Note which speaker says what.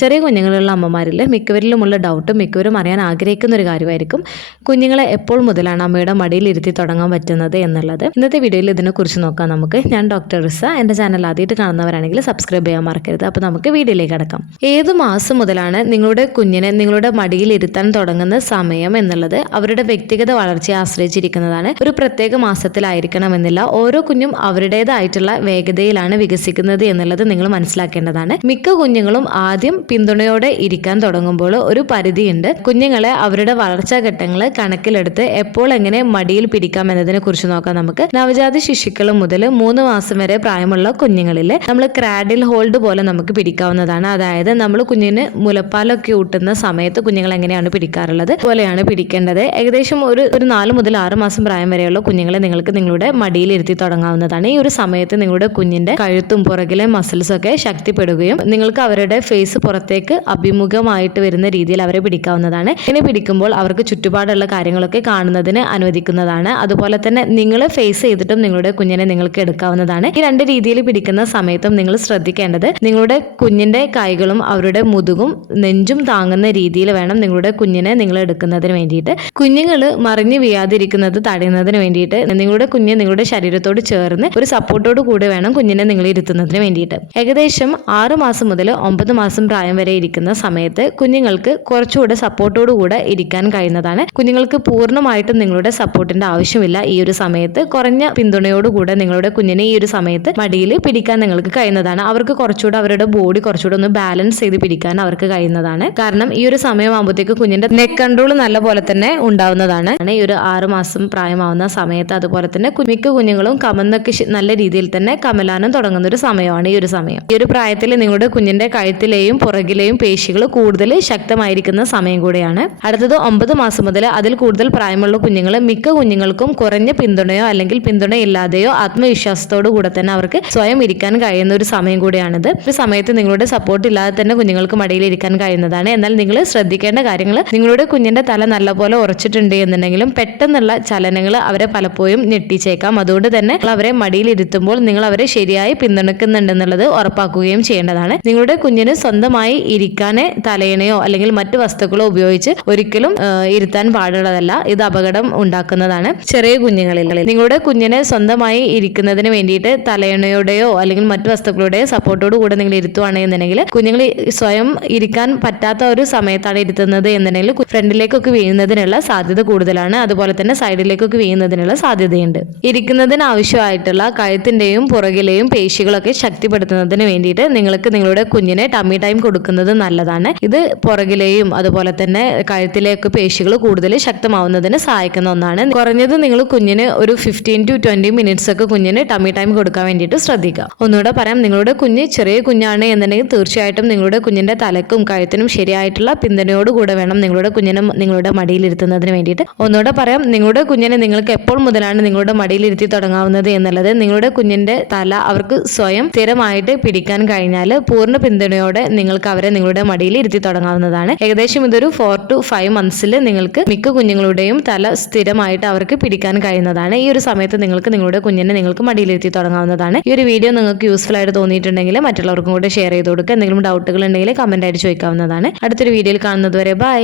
Speaker 1: ചെറിയ കുഞ്ഞുങ്ങളുള്ള അമ്മമാരിൽ മിക്കവരിലുമുള്ള ഡൗട്ടും മിക്കവരും അറിയാൻ ആഗ്രഹിക്കുന്ന ഒരു കാര്യമായിരിക്കും കുഞ്ഞുങ്ങളെ എപ്പോൾ മുതലാണ് അമ്മയുടെ മടിയിൽ ഇരുത്തി തുടങ്ങാൻ പറ്റുന്നത് എന്നുള്ളത്. ഇന്നത്തെ വീഡിയോയിൽ ഇതിനെക്കുറിച്ച് നോക്കാം നമുക്ക്. ഞാൻ ഡോക്ടർ റിസ. എന്റെ ചാനൽ ആദ്യമായിട്ട് കാണുന്നവരാണെങ്കിൽ സബ്സ്ക്രൈബ് ചെയ്യാൻ മറക്കരുത്. അപ്പോൾ നമുക്ക് വീഡിയോയിലേക്ക് കിടക്കാം. ഏത് മാസം മുതലാണ് നിങ്ങളുടെ കുഞ്ഞിനെ നിങ്ങളുടെ മടിയിൽ ഇരുത്താൻ തുടങ്ങുന്ന സമയം എന്നുള്ളത് അവരുടെ വ്യക്തിഗത വളർച്ചയെ ആശ്രയിച്ചിരിക്കുന്നതാണ്. ഒരു പ്രത്യേക മാസത്തിലായിരിക്കണമെന്നില്ല. ഓരോ കുഞ്ഞും അവരുടേതായിട്ടുള്ള വേഗതയിലാണ് വികസിക്കുന്നത് എന്നുള്ളത് നിങ്ങൾ മനസ്സിലാക്കേണ്ടതാണ്. മിക്ക കുഞ്ഞുങ്ങളും ആദ്യം പിന്തുണയോടെ ഇരിക്കാൻ തുടങ്ങുമ്പോൾ ഒരു പരിധിയുണ്ട്. കുഞ്ഞുങ്ങളെ അവരുടെ വളർച്ചാ ഘട്ടങ്ങൾ കണക്കിലെടുത്ത് എപ്പോൾ എങ്ങനെ മടിയിൽ പിടിക്കാം എന്നതിനെ കുറിച്ച് നോക്കാം നമുക്ക്. നവജാത ശിശുക്കൾ മുതൽ മൂന്ന് മാസം വരെ പ്രായമുള്ള കുഞ്ഞുങ്ങളിൽ നമ്മൾ ക്രാഡിൽ ഹോൾഡ് പോലെ നമുക്ക് പിടിക്കാവുന്നതാണ്. അതായത് നമ്മൾ കുഞ്ഞിന് മുലപ്പാലൊക്കെ ഊട്ടുന്ന സമയത്ത് കുഞ്ഞുങ്ങൾ എങ്ങനെയാണ് പിടിക്കാറുള്ളത്? പോലെയാണ് പിടിക്കേണ്ടത്. ഏകദേശം ഒരു ഒരു നാല് മുതൽ ആറ് മാസം പ്രായം വരെയുള്ള കുഞ്ഞുങ്ങളെ നിങ്ങൾക്ക് നിങ്ങളുടെ മടിയിൽ ഇരുത്തി തുടങ്ങാവുന്നതാണ്. ഈ ഒരു സമയത്ത് നിങ്ങളുടെ കുഞ്ഞിന്റെ കഴുത്തും പുറകിലെ മസിൽസ് ഒക്കെ ശക്തിപ്പെടുകയും നിങ്ങൾക്ക് അവരുടെ ഫേസ് പുറത്തേക്ക് അഭിമുഖമായിട്ട് വരുന്ന രീതിയിൽ അവരെ പിടിക്കാവുന്നതാണ്. ഇങ്ങനെ പിടിക്കുമ്പോൾ അവർക്ക് ചുറ്റുപാടുള്ള കാര്യങ്ങളൊക്കെ കാണുന്നതിന് അനുവദിക്കുന്നതാണ്. അതുപോലെ തന്നെ നിങ്ങൾ ഫേസ് ചെയ്തിട്ടും നിങ്ങളുടെ കുഞ്ഞിനെ നിങ്ങൾക്ക് എടുക്കാവുന്നതാണ്. ഈ രണ്ട് രീതിയിൽ പിടിക്കുന്ന സമയത്തും നിങ്ങൾ ശ്രദ്ധിക്കേണ്ടത് നിങ്ങളുടെ കുഞ്ഞിന്റെ കൈകളും അവരുടെ മുതുകും നെഞ്ചും താങ്ങുന്ന രീതിയിൽ വേണം നിങ്ങളുടെ കുഞ്ഞിനെ നിങ്ങൾ എടുക്കുന്നതിന് വേണ്ടിയിട്ട്. കുഞ്ഞുങ്ങൾ മറിഞ്ഞു വീഴാതിരിക്കുന്നത് തടയുന്നതിന് വേണ്ടിയിട്ട്. നിങ്ങളുടെ കുഞ്ഞ് നിങ്ങളുടെ ശരീരത്തോട് ചേർന്ന് ഒരു സപ്പോർട്ടോട് കൂടി വേണം കുഞ്ഞിനെ നിങ്ങൾ ഇരുത്തുന്നതിന് വേണ്ടിയിട്ട്. ഏകദേശം ആറ് മാസം മുതൽ ഒമ്പത് മാസം പ്രായം വരെ ഇരിക്കുന്ന സമയത്ത് കുഞ്ഞുങ്ങൾക്ക് കുറച്ചുകൂടെ സപ്പോർട്ടോട് കൂടെ ഇരിക്കാൻ കഴിയുന്നതാണ്. കുഞ്ഞുങ്ങൾക്ക് പൂർണമായിട്ടും നിങ്ങളുടെ സപ്പോർട്ടിന്റെ ആവശ്യമില്ല ഈ ഒരു സമയത്ത്. കുറഞ്ഞ പിന്തുണയോടുകൂടെ നിങ്ങളുടെ കുഞ്ഞിനെ ഈ ഒരു സമയത്ത് മടിയിൽ പിടിക്കാൻ നിങ്ങൾക്ക് കഴിയുന്നതാണ്. അവർക്ക് കുറച്ചുകൂടെ അവരുടെ ബോഡി കുറച്ചുകൂടെ ഒന്ന് ബാലൻസ് ചെയ്ത് പിടിക്കാൻ അവർക്ക് കഴിയുന്നതാണ്. കാരണം ഈ ഒരു സമയമാകുമ്പോഴത്തേക്ക് കുഞ്ഞിന്റെ നെക്ക് കൺട്രോൾ നല്ല പോലെ തന്നെ ഉണ്ടാവുന്നതാണ്. ഈ ഒരു ആറുമാസം പ്രായമാവുന്ന സമയത്ത് അതുപോലെ തന്നെ മിക്ക കുഞ്ഞുങ്ങളും കമന്നൊക്കെ നല്ല രീതിയിൽ തന്നെ കമലാനം തുടങ്ങുന്ന ഒരു സമയമാണ് ഈ ഒരു സമയം. ഈ ഒരു പ്രായത്തിൽ നിങ്ങളുടെ കുഞ്ഞിന്റെ കഴുത്തിലെയും പുറകിലെയും പേശികൾ കൂടുതൽ ശക്തമായിരിക്കുന്ന സമയം കൂടെയാണ്. അടുത്തത് ഒമ്പത് മാസം മുതൽ അതിൽ കൂടുതൽ പ്രായമുള്ള കുഞ്ഞുങ്ങൾ മിക്ക കുഞ്ഞുങ്ങൾക്കും കുറഞ്ഞ പിന്തുണയോ അല്ലെങ്കിൽ പിന്തുണയില്ലാതെയോ ആത്മവിശ്വാസത്തോടു കൂടെ തന്നെ അവർക്ക് സ്വയം ഇരിക്കാൻ കഴിയുന്ന ഒരു സമയം കൂടിയാണിത്. ഒരു സമയത്ത് നിങ്ങളുടെ സപ്പോർട്ട് ഇല്ലാതെ തന്നെ കുഞ്ഞുങ്ങൾക്ക് മടിയിൽ ഇരിക്കാൻ കഴിയുന്നതാണ്. എന്നാൽ നിങ്ങൾ ശ്രദ്ധിക്കേണ്ട കാര്യങ്ങൾ നിങ്ങളുടെ കുഞ്ഞിന്റെ തല നല്ലപോലെ ഉറച്ചിട്ടുണ്ട് എന്നുണ്ടെങ്കിലും പെട്ടെന്നുള്ള ചലനങ്ങൾ അവരെ പലപ്പോഴും ഞെട്ടിച്ചേക്കാം. അതുകൊണ്ട് തന്നെ അവരെ മടിയിൽ ഇരുത്തുമ്പോൾ നിങ്ങൾ അവരെ ശരിയായി പിന്തുണക്കുന്നുണ്ടെന്നുള്ളത് ഉറപ്പാക്കുകയും ചെയ്യേണ്ടതാണ്. നിങ്ങളുടെ കുഞ്ഞിന് സ്വന്തമായി ഇരിക്കാനെ തലയണയോ അല്ലെങ്കിൽ മറ്റു വസ്തുക്കളോ ഉപയോഗിച്ച് ഒരിക്കലും ഇരുത്താൻ പാടുള്ളതല്ല. ഇത് അപകടം ഉണ്ടാക്കുന്നതാണ് ചെറിയ കുഞ്ഞുങ്ങളിൽ. നിങ്ങളുടെ കുഞ്ഞിനെ സ്വന്തമായി ഇരിക്കുന്നതിന് വേണ്ടിയിട്ട് തലയണയുടെയോ അല്ലെങ്കിൽ മറ്റു വസ്തുക്കളുടെയോ സപ്പോർട്ടോട് കൂടെ നിങ്ങൾ ഇരുത്തുവാണെന്നുണ്ടെങ്കിൽ കുഞ്ഞുങ്ങൾ സ്വയം ഇരിക്കാൻ പറ്റാത്ത ഒരു സമയത്താണ് ഇരുത്തുന്നത് എന്നുണ്ടെങ്കിൽ ഫ്രണ്ടിലേക്കൊക്കെ വീഴുന്നതിനുള്ള സാധ്യത കൂടുതലാണ്. അതുപോലെ തന്നെ സൈഡിലേക്കൊക്കെ വീഴുന്നതിനുള്ള സാധ്യതയുണ്ട്. ഇരിക്കുന്നതിന് ആവശ്യമായിട്ടുള്ള കഴുത്തിന്റെയും പുറകിലെയും പേശികളൊക്കെ ശക്തിപ്പെടുത്തുന്നതിന് വേണ്ടിയിട്ട് നിങ്ങൾക്ക് നിങ്ങളുടെ കുഞ്ഞിനെ ടമ്മി ടൈം കൊടുക്കുന്നത് നല്ലതാണ്. ഇത് പുറകിലെയും അതുപോലെ തന്നെ കഴുത്തിലേക്ക് പേശികൾ കൂടുതൽ ശക്തമാവുന്നതിന് സഹായിക്കുന്ന ഒന്നാണ്. കുറഞ്ഞത് നിങ്ങൾ കുഞ്ഞിന് ഒരു ഫിഫ്റ്റീൻ ടു ട്വന്റി മിനിറ്റ്സ് ഒക്കെ കുഞ്ഞിന് ടമ്മി ടൈം കൊടുക്കാൻ വേണ്ടിയിട്ട് ശ്രദ്ധിക്കുക. ഒന്നുകൂടെ പറയാം നിങ്ങളുടെ കുഞ്ഞ് ചെറിയ കുഞ്ഞാണ് എന്നുണ്ടെങ്കിൽ തീർച്ചയായിട്ടും നിങ്ങളുടെ കുഞ്ഞിന്റെ തലക്കും കഴുത്തിനും ശരിയായിട്ടുള്ള പിന്തുണയോടുകൂടെ വേണം നിങ്ങളുടെ കുഞ്ഞിനെ നിങ്ങളുടെ മടിയിലിരുത്തുന്നതിന് വേണ്ടിയിട്ട്. ഒന്നുകൂടെ പറയാം നിങ്ങളുടെ കുഞ്ഞിനെ നിങ്ങൾക്ക് എപ്പോൾ മുതലാണ് നിങ്ങളുടെ മടിയിലിരുത്തി തുടങ്ങാവുന്നത് എന്നുള്ളത് നിങ്ങളുടെ കുഞ്ഞിന്റെ തല അവർക്ക് സ്വയം സ്ഥിരമായിട്ട് പിടിക്കാൻ കഴിഞ്ഞാൽ പൂർണ പിന്തുണയോടെ നിങ്ങൾക്ക് അവരെ നിങ്ങളുടെ മടിയിൽ ഇരുത്തി തുടങ്ങാവുന്നതാണ്. ഏകദേശം ഇതൊരു ഫോർ ടു ഫൈവ് മന്ത്സിൽ നിങ്ങൾക്ക് മിക്ക കുഞ്ഞുങ്ങളുടെയും തല സ്ഥിരമായിട്ട് അവർക്ക് പിടിക്കാൻ കഴിയുന്നതാണ്. ഈ ഒരു സമയത്ത് നിങ്ങൾക്ക് നിങ്ങളുടെ കുഞ്ഞിനെ നിങ്ങൾക്ക് മടിയിൽ മടിയിലിരുത്തി തുടങ്ങാവുന്നതാണ്. ഈ ഒരു വീഡിയോ നിങ്ങൾക്ക് യൂസ്ഫുൾ ആയിട്ട് തോന്നിയിട്ടുണ്ടെങ്കിൽ മറ്റുള്ളവർക്കും കൂടെ ഷെയർ ചെയ്ത് കൊടുക്കുക. എന്തെങ്കിലും ഡൗട്ടുകൾ ഉണ്ടെങ്കിൽ കമന്റ് ആയിട്ട് ചോദിക്കാവുന്നതാണ്. അടുത്തൊരു വീഡിയോയിൽ കാണുന്നത് വരെ ബൈ